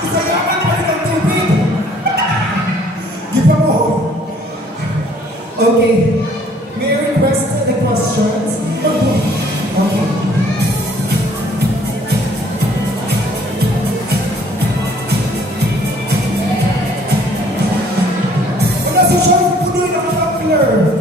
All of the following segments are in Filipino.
Isayaman pa rin ang tubig. Di pa mo. Okay. May I request the questions? Okay. Wala sa show, punoy na ka-tumbler.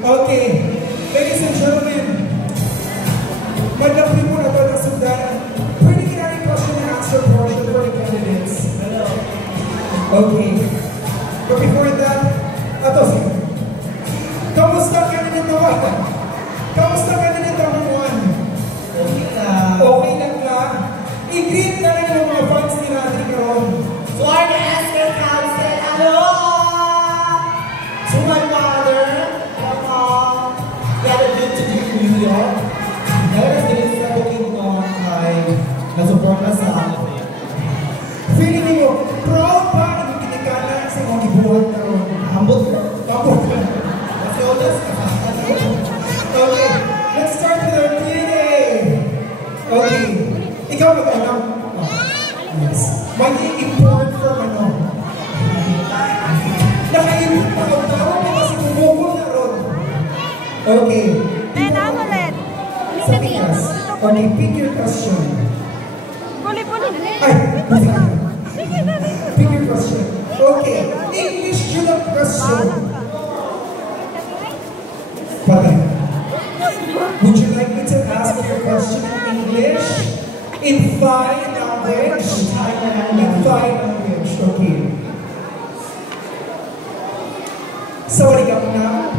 Okay, ladies and gentlemen, madlang po na ba ng sundan? Pwede kinarin question and answer portion for the candidates. Okay, but before that, kamusta candidate na one? Kamusta candidate number one? Okay lang ka? I-greet na lang yung mga fans ni natin karon. So our SK Council, hello! To my mother, New York. Dahil din sa booking ko ay nasupport na sa akin. Feeling mo, proud pa ang pinikanan sa mga ibuhat na ron. Hambot ka. Hambot ka. Kasi oras ka. Okay, let's start with our Q&A. Okay, ikaw mag-anak. Yes. May import from ano? Naka-import pa ang tao kasi bumukol na ron. Okay. Okay, pick your question. Ay, pick your question. Okay, English student question. Patay. Would you like me to ask your question in English? In Thai language? In Thai language, okay. Sorry ka na?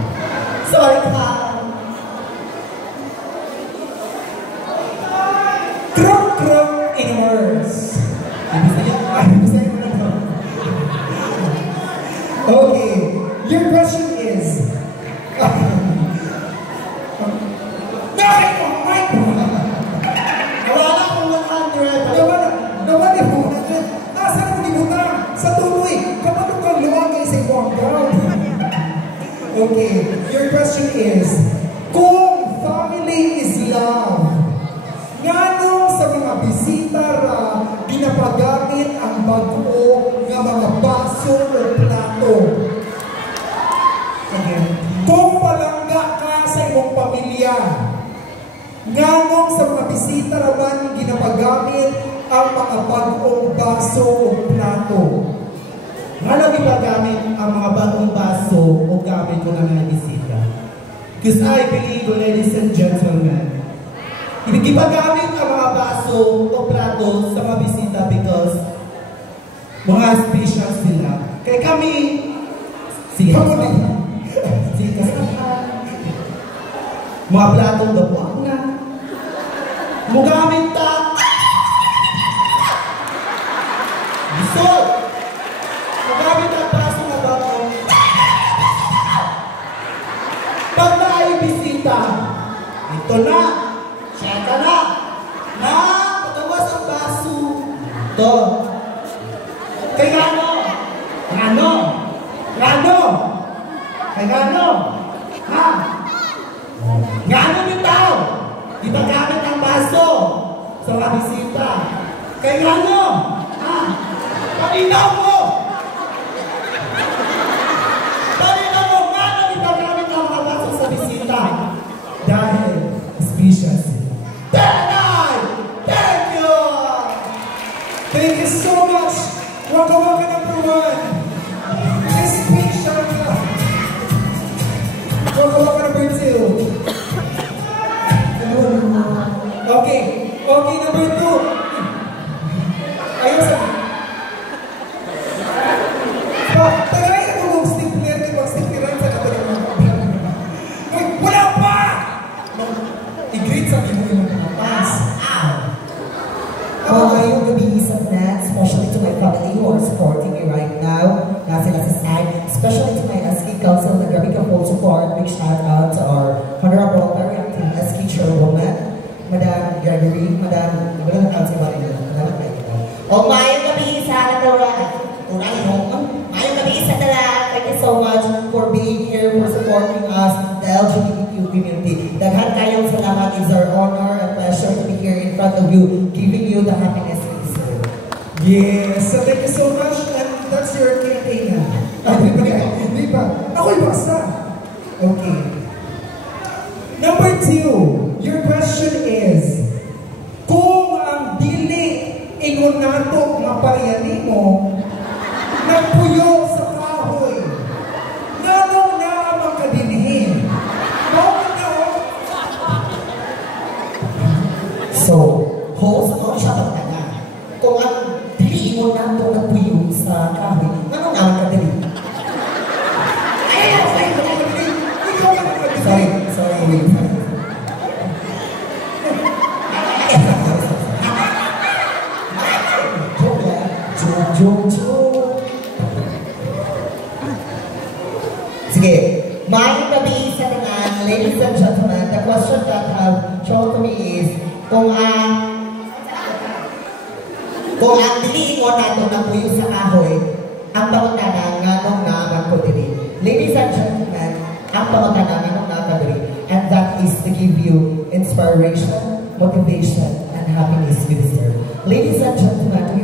Sorry ka. In words. Okay, your question is. Nawala ko 100. Nawala ko 100. Asan mo libutang? Sa tuloy. Kapag kang lumagay sa ibang ground. Okay, your question is, kung family is love, nganong sa mga bisita ra ginapagamit ang bag-o nga mga baso o plato? Again, kung palangga ka sa imong pamilya, nganong sa mga bisita ra man ginapagamit ang mga bag-ong baso o plato? Ngano gipagamit ang mga bagong baso o gamit ko ng mga bisita? Because I believe, ladies and gentlemen, gipagamit ang mga baso o plato sa mga bisita because mga special sila. Kaya kami, mga platong dapuan na, mugamit ta, so, mugamit ang baso na bato, pag na ay bisita, ito na, siyata na, patawas ang baso. Ito. Kay gano? Kay gano? Ha? Gano yung tao? Di ba gamit ang baso sa mga bisita? Kay gano? Ha? Palinaw mo! Palinaw mo! Gano di ba gamit ang mga baso sa bisita? Dahil special sila. Thank you! Thank you so much! Waka-waka number one! Special ka! Waka-waka number two! Okay, number two! Ayos ah! Tagay na kung especially to my SK Council na grabe ka full support. Big shout out to our Honorable Parent Team SK Chairwoman, Madam Gregory, Madam, wala na kasi ba rin nila? O mayong gabi sa Natawra. Mayong gabi sa Natawra. Thank you so much for being here, for supporting us, the LGBTQ community. Daghan kayong salamat. It's our honor and pleasure to be here in front of you, giving you the happiness we deserve. Yes, so thank you so much. And that's your campaign na. Hindi pa. Ako'y basta. Okay. Number 2, your question is, kung ang dili ingon nato nga pariyani mo, nagpuyo sa kahoy, nanong naamang kadinhin. Bakit na o? So, host mo siya pagtanga. Kung ang dili ingon nato nagpuyo sa kahoy, nanong naamang kadinhin? Sorry. Sige, may gabi sa tanan, ladies and gentlemen, the question that have shown to me is, kung ang dili mo nato na puyo sa kahoy, ang pangutana nga nung naaman ko dili. Ladies and gentlemen, ang pangutana nga nung naaman dili, and that is to give you inspiration, motivation, and happiness you deserve. Ladies and gentlemen,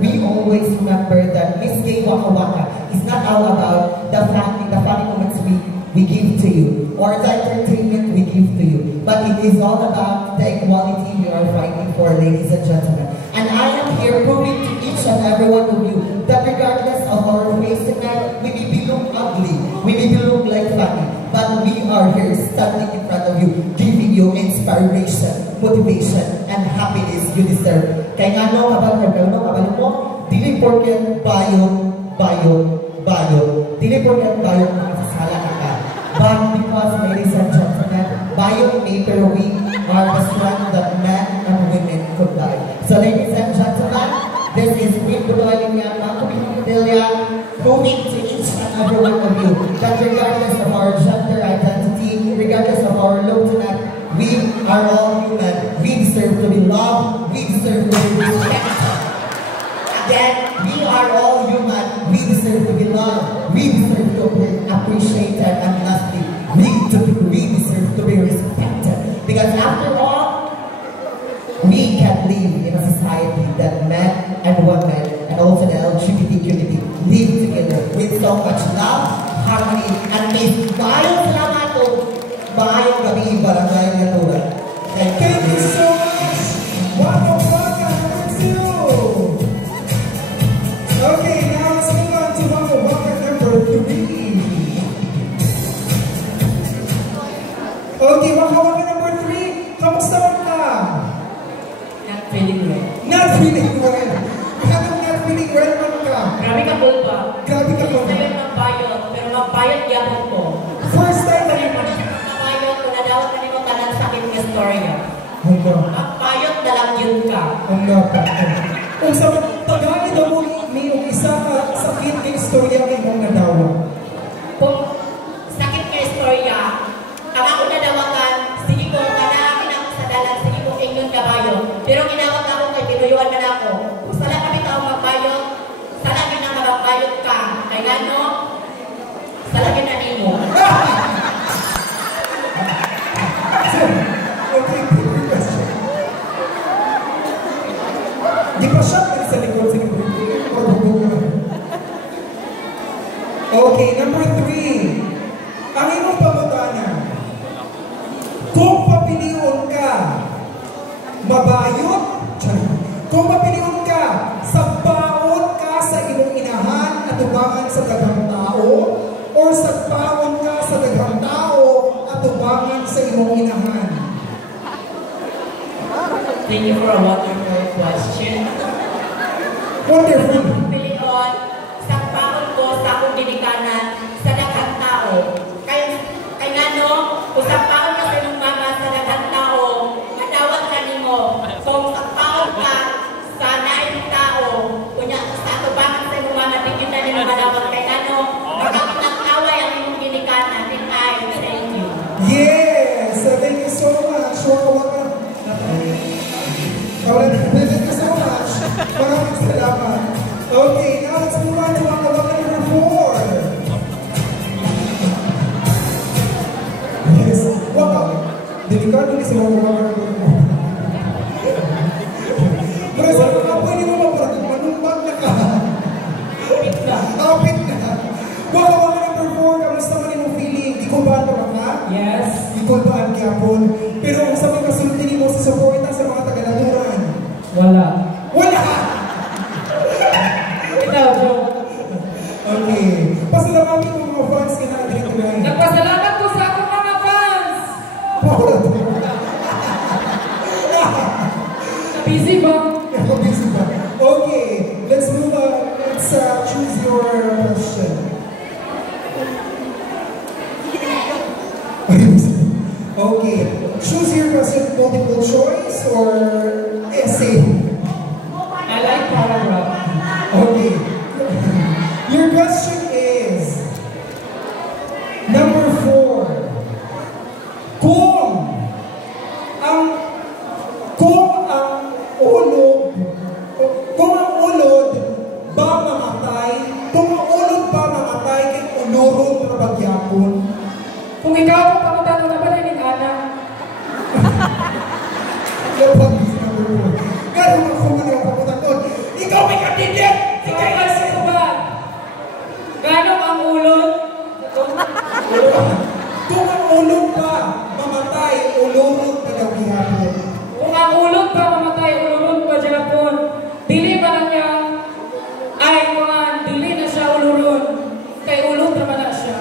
we always remember that Miss Gay Waka Waka is not all about the funny moments we give to you, or the entertainment we give to you, but it is all about the equality we are fighting for, ladies and gentlemen. And I am here proving to each and every one of you that regardless of our face tonight, we may look ugly, we may look like funny, but we are here standing in front of you, giving you inspiration, motivation, and happiness you deserve. Kaya nga no, kabalo mo, dili porket bayon, dili porket bayon makasasala ka. But because, ladies and gentlemen, bayon may pero we are the strength that men and women could die. So ladies and gentlemen, this is Queen Budoylinia, proving to each and every one of you that regardless of our gender identity, regardless of our look tonight, we are all human. We deserve to be loved. We deserve to be respected. Again, we are all human. We deserve to be loved. We deserve to be appreciated, and lastly, we deserve to be respected. Because after all, we can live in a society that men and women and also the LGBT community live together with so much love, harmony, and peace. Maayong gabi, Barangay Natura. Thank you so much. Waka Waka number 2. Okay, now let's move on to Waka Waka number 3. Okay, Waka Waka number 3. Kamusta ka? Not feeling well. Not feeling well. Anong not feeling well man ka? Grabe ka bulpa. Grabe ka bulpa. Sabi magbayot, pero magbayot yapon ko. First time Sabi mo na magbayot, kung nadawat na nimo tanan sa akin ng istorya. Hangga. Magbayot na lang yun ka. Hangga pa. Kung sa pagkakit mo may isa ka sakit ng istorya kay mong nadawa. Kung sakit ka istorya, ang ako nadawatan, sige ko, kanakin ako sa dalan, sige ko ingyon ka bayot. Pero ginawat ako kay pinuyuan na ako. Kung sala kami taong magbayot, sala kami na magbayot ka. Kaya gano, sala kami na nimo. Okay, good question. Di pa siya sa likod sa likod. Okay, number 3. Ang imong pangutana. Kung papilion ka, mabayot, kung papilion ka, sagpaon ka sa imong inahan at tubangan sa daghang tao, or sagpaon ka sa daghang tao at tubangan sa imong inahan. Thank you for a wonderful question. Wonderful. Pilion, sagpaon ko sa akong ginikanan sa daghang tao. Kaya no, kung sagpaon ka sa imong mama sa daghang tao, madawat ka nimo. Kung sagpaon ka sa naing tao, kunya sa tubangan sa imong mama, tingin na nimo madawat. Kaya no, let's move on to Waka Waka number 4. Yes, Waka. Delikado ni si Waka Waka number 4. Pero sa mga pwede mo maparagod, manumbag na ka. Kapit na. Waka Waka number 4, kamusta man yung feeling? Ikuban pa ba ka? Yes. Ikuban kapon. Pero kung sa mga kasultin mo sa suporta sa mga taga-naturan? Wala. Wala! Ikaw, Joe. Okay. Pasalamatan mo mga fans ka na dito ngayon. Nagpasalamat ko sa akong mga fans! Paula. Busy ba? Busy ba? Okay. Let's move on. Let's choose your question. Okay. Choose your question, multiple choice or essay? I like paragraph. Okay. Your question is number 4. Kung ang ulod ba mamatay, kay ulurod na bagyapon? Kung ikaw ang pamutan na ba rin ni Ana? Kapag number 4. Gano'n ang kumuli ang pamutan doon. Ikaw may kandidat! Ikaw kasi ba? Gano'ng ang ulod? Kung ang ulod pa mamatay, ulurod na daw gihapon. Kung ang ulod pa mamatay, ulurod pa Japon. Dili ba na niya? Ay, kuhan, dili na siya ulurod. Kay ulod naman na siya.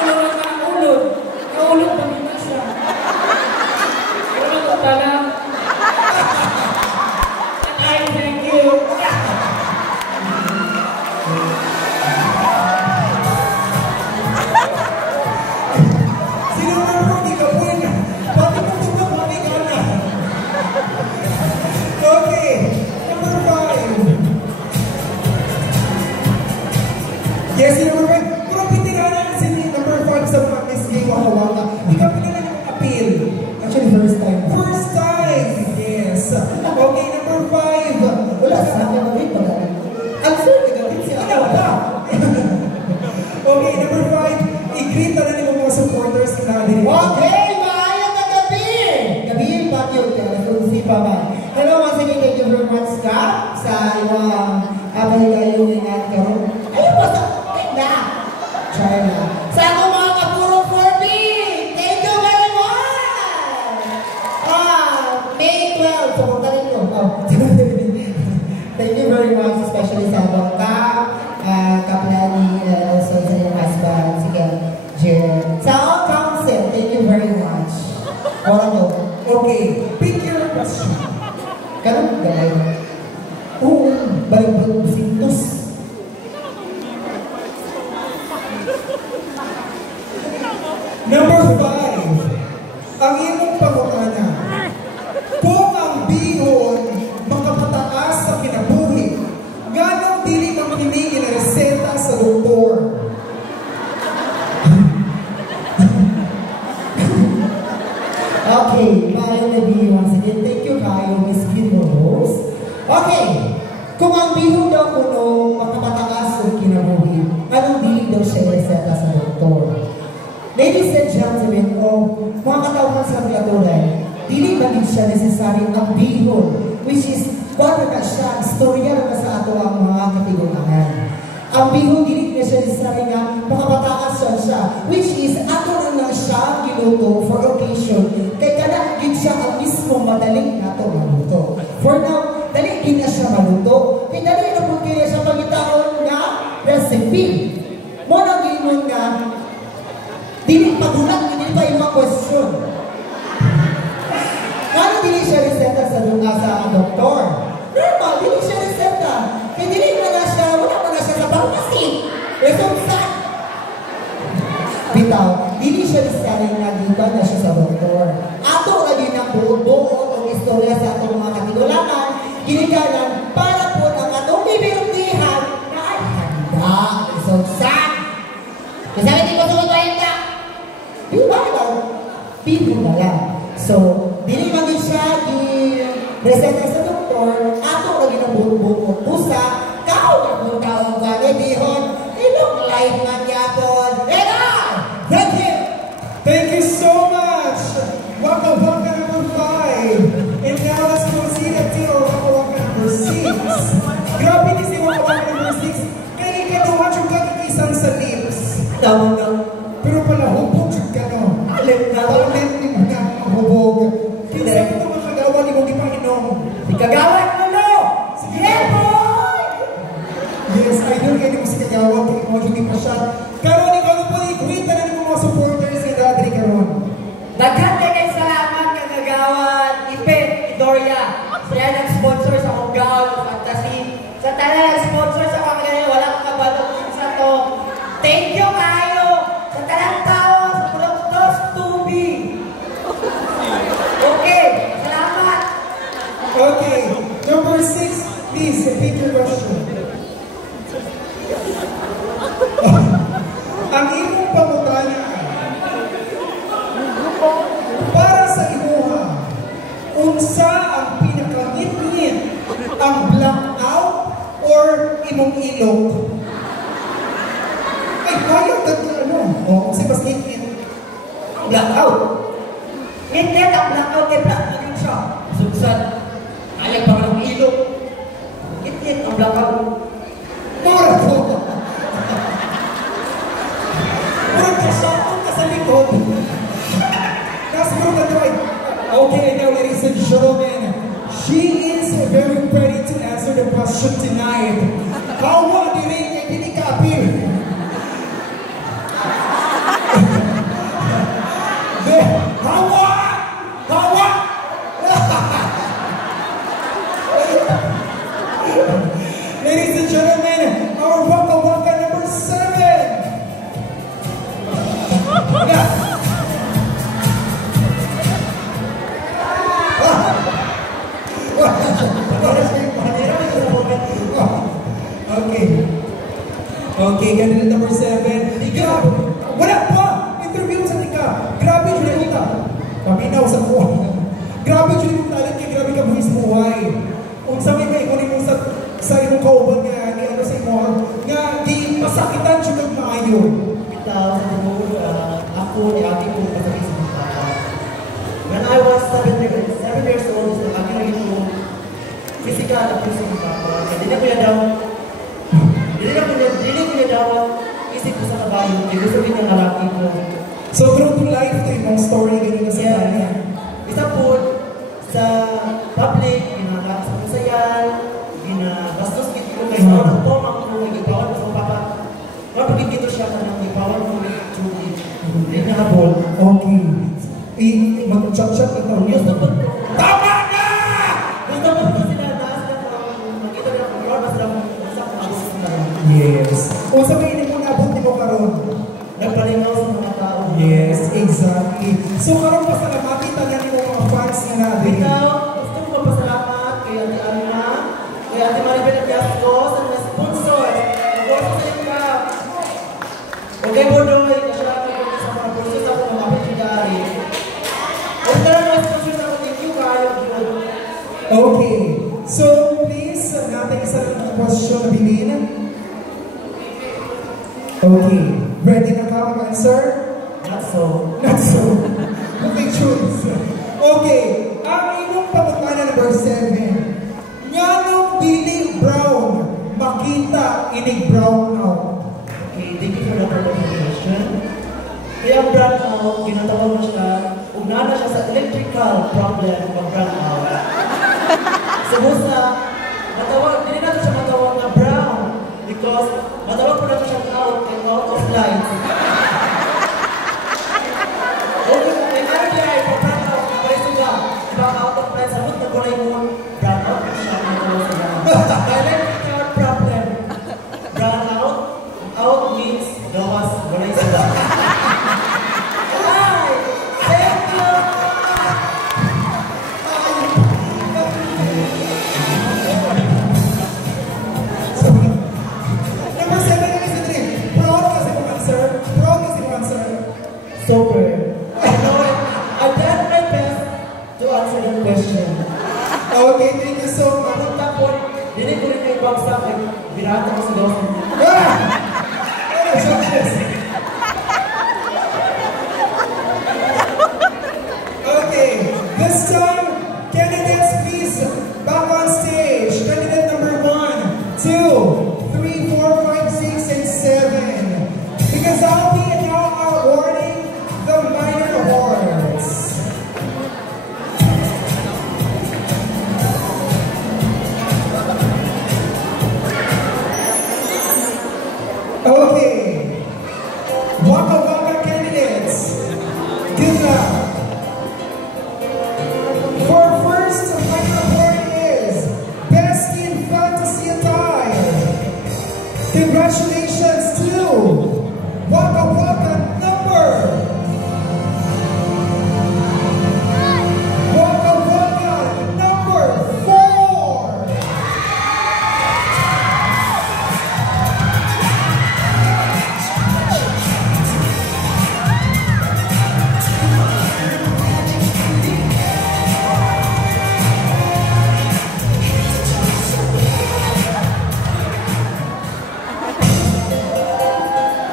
Ulurod ka ng ulod. Ulod pa na siya. Ulod ka pala. I thank you. Sino naman po, di ka po yun. Pati mo tubag, mami ka na. Okay, number 5. Yes, number 5. Puro pitiranan si number 5 sa mga Miss Gay Waka Waka. Ikaw pinila yung appeal. Actually, first time. First time! Yes. Okay, number 5. Wala sa akin, wait pa lang. I'm sure nagawin siya. Ano ba? Okay, number 5. I-greet na rin yung mga supporters na din. Okay, maayong na gabi! Gabi yung bagyo ka, nasusi pa ba? Hello, once again, thank you very much ka sa iwang abaligayong ingat ka. Ayun po sa tinda! China. Sa ako mga kapurong 4B! Thank you very much! May 12, pumunta rin ko. Thank you very much, especially sa Bangka, Kaplani, and also sa iyong husband, si Jer. Sa all council, thank you very much. Orado. Okay, pick your question. Ganun, gawin. Oo, balik-balik sintos. Number 5. Ang imong pangutana. Kung ang bihon makapataas sa kinabuhi, ganong dili kang kinig na reseta sa doktor? Okay, Mayo Nabi, once again, thank you kayo, Miss Kim Rose. Okay, kung ang bihon daw kuno makapataas sa kinabuhi, anong dili daw siya reseta sa doktor? Ladies and gentlemen, mga katawhan sa kreaturan, dili ba din siya necessary ang bihon, which is, kung na siya, istorya na sa ato ang mga katigulangan. Ang bihon, dili na siya necessary na makapataas siya, which is, ato na siya giluto for occasion, kaya kada din siya ang mismo madaling nato maluto. For now, dali din na siya maluto, kaya dali na po kaya siya pagitaon na recipe. Muna ginoon nga, dili pagulat, dili pa yung mga question. Ano dili siya reseta sa doktor? Normal, dili siya reseta. Kaya dili na siya, wala na siya sa pharmacy. Resulta. Bitaw, dili siya reseta na giba na siya sa doktor. Ato lagi ng buo-buo o istorya sa atong mga katigulangan, ginikanan para po ang atong bibirtihan na ay handa. Resulta. Kasi hindi ko sumagwayan ka. Diba lang? People na lang. So, dili maging siya reseta sa doktor, ato lagi ng buo-buo pusa, kao idol kayo mo sa kagawang, kaya mo hindi pa siya. Karon, ikaw na po, i-greet na ng mga supporters ni Dadri karon. Daghan kay salamat kay kagawad Ipet Idoria. Siya nag-sponsor sa akong gawad ng fantasy. Sa tanan nag-sponsor sa akong ganyan, wala akong kabalog sa to. Thank you kayo sa tanan tao sa Productos Tubi. Okay, salamat. Okay, number 6, please, repeat your question. Ang imong pangutana para sa imuha, unsa ang pinakangit-ngit, ang blackout or imong ilok? Ay, kaya ka ano? O, kasi mas ngit-ngit. Blackout. Ngit-ngit ang blackout kay blackout yun siya. Sugsan. Ayaw pa ng ilok. Ngit-ngit ang blackout. Mura po! Mura ka siya ka sa likod. Nasiguro na try. Okay, now ladies and gentlemen, she is very ready to answer the question tonight. Hawa diri kay dili ka appeal. Hawa! Hawa! Ladies and gentlemen, our Waka Waka number 7. Yeah. Okay. Okay, ganun number 7. Grabe. Wala pa! Interview sa tika. Grabe yun ita. Paminaw sa kuha. Grabe yun talit kay grabe ka buhis buhay. Kung sabi ka ikunin mo sa imong kauban nga ni ano sa imo nga di masakitan siya ng maayo. Bitaw sa tungkol ako ni ate ko pasakit sa mga papa. When I was 7 years old, so aking naging ko physical abuse sa mga papa. Hindi ko niya daw isip ko sa kabayo. Hindi gusto rin yung lalaki ko. So true to life to imong story ganun na sa kanya. Isa po sa public, ginagawa sa kusayan, ginabastos kito ko kayo na ito, mga igipawan ko sa papa. Mapagit dito siya ka ng igipawan ko ng Judy. Hindi niya habol. Okay. Mag-chat-chat na taon. Gusto po Tama na! Gusto po sila naas na makita nila kung basta sila sa abos na. Yes. Kung sabihin mo na abot ni mo karon. Nagpalingaw sa mga tao. Yes, exactly. So karon pasalamati tanan mo mga fans na natin. Ikaw, gusto ko magpasalamat kay Ate Alma, kay Ate Maribel Apiasco, sa mga sponsor. Nag-work sa inyo ka. Okay, Bodoy, kasi ako sa mga sponsors ako mga pagkidari. Huwag na lang mga sponsors ako, thank you kayo. Okay. So please, natin isa ng question na bilhin. Okay. Ready na ka mag-answer? Not so. Not so. Okay, choose. Okay. Ang inyong pamutana number 7. Nganong dili brown makita inig brown out? Okay, thank you for the clarification. Kaya ang brand out, ginatawag mo siya, una na siya sa electrical problem of brand out. So, busa, hindi natin siya matawag na brown because matawag po natin siya out and out of light. Okay, may ano niya ay pa-brand out, napareso ka, diba out of light, sabot na gulay mo, brand out na siya, matawag siya. Electrical problem, brand out, out means gawas, gulay sila. Hi! Thank you! Number 7 na kasi din. Proud kasi mo answer. Proud kasi mo answer. Super. I know it. I did my best to answer the question. Okay, thank you so much. Punta po, hindi ko rin yung bagsak ay binata ko sa gawin. Ah! Ano, judges? Okay, this time, candidates please back on stage. Candidate number 1, 2, 3, 4, 5, 6, and 7. Because I'll be now awarding the minor awards. Okay. Waka Waka candidates. Good luck. For first, my award is Best in Fantasy Attire. Congratulations to Waka Waka number. Waka Waka number 4.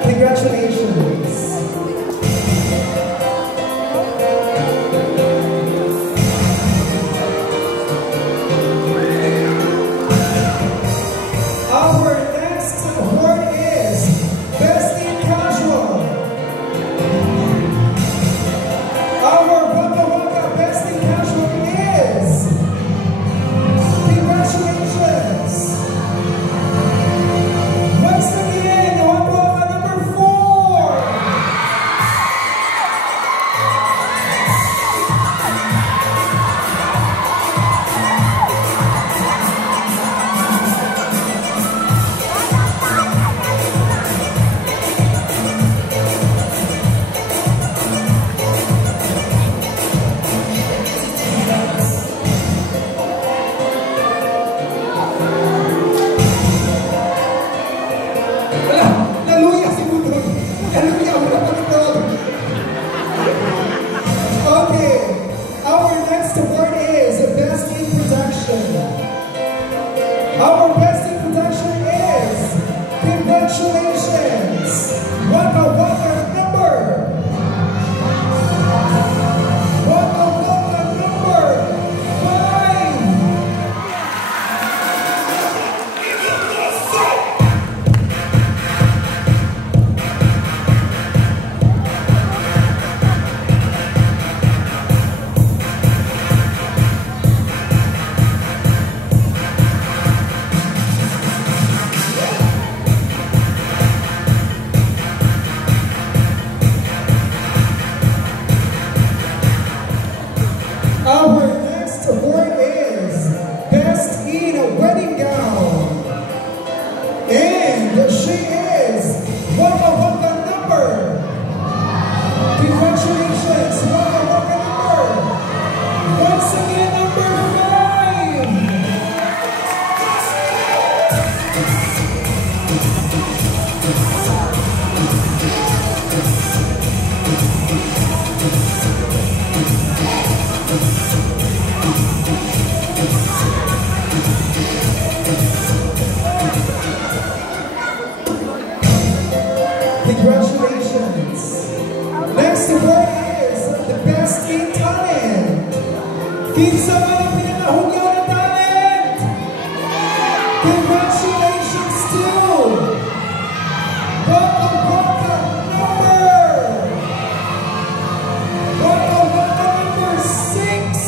Congratulations. Our next award is Best in Casual. Our Waka Waka Best in Casual is, congratulations. Once again, Waka Waka number 4. Wala, naluya si Budol. Naluya mo na pagkakot. Okay, our next award is Best in Production. Our Best in Production is, congratulations, Waka Waka number. Waka Waka number 5. Our next award is Best in a Wedding Gown. And she is Waka Waka number. Congratulations, Waka Waka number. Once again, number 5. Congratulations. Next award is the Best in Talent. Kinsa man ang pinakahugyan ng talent. Congratulations to Waka Waka number. Waka Waka number 6.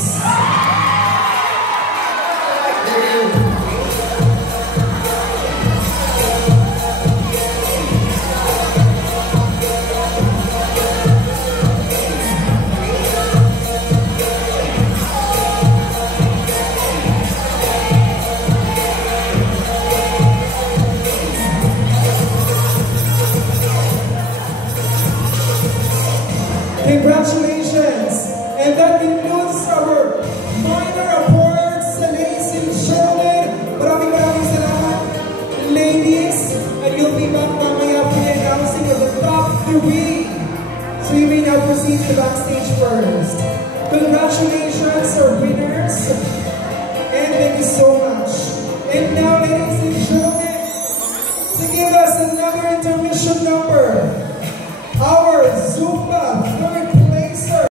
Congratulations! And that concludes our minor awards, ladies and gentlemen. Maraming salamat, ladies. And you'll be back mamaya for the announcing of the top 3. So you may now proceed to backstage first. Congratulations, our winners. And thank you so much. And now, ladies and gentlemen, to give us another intermission number.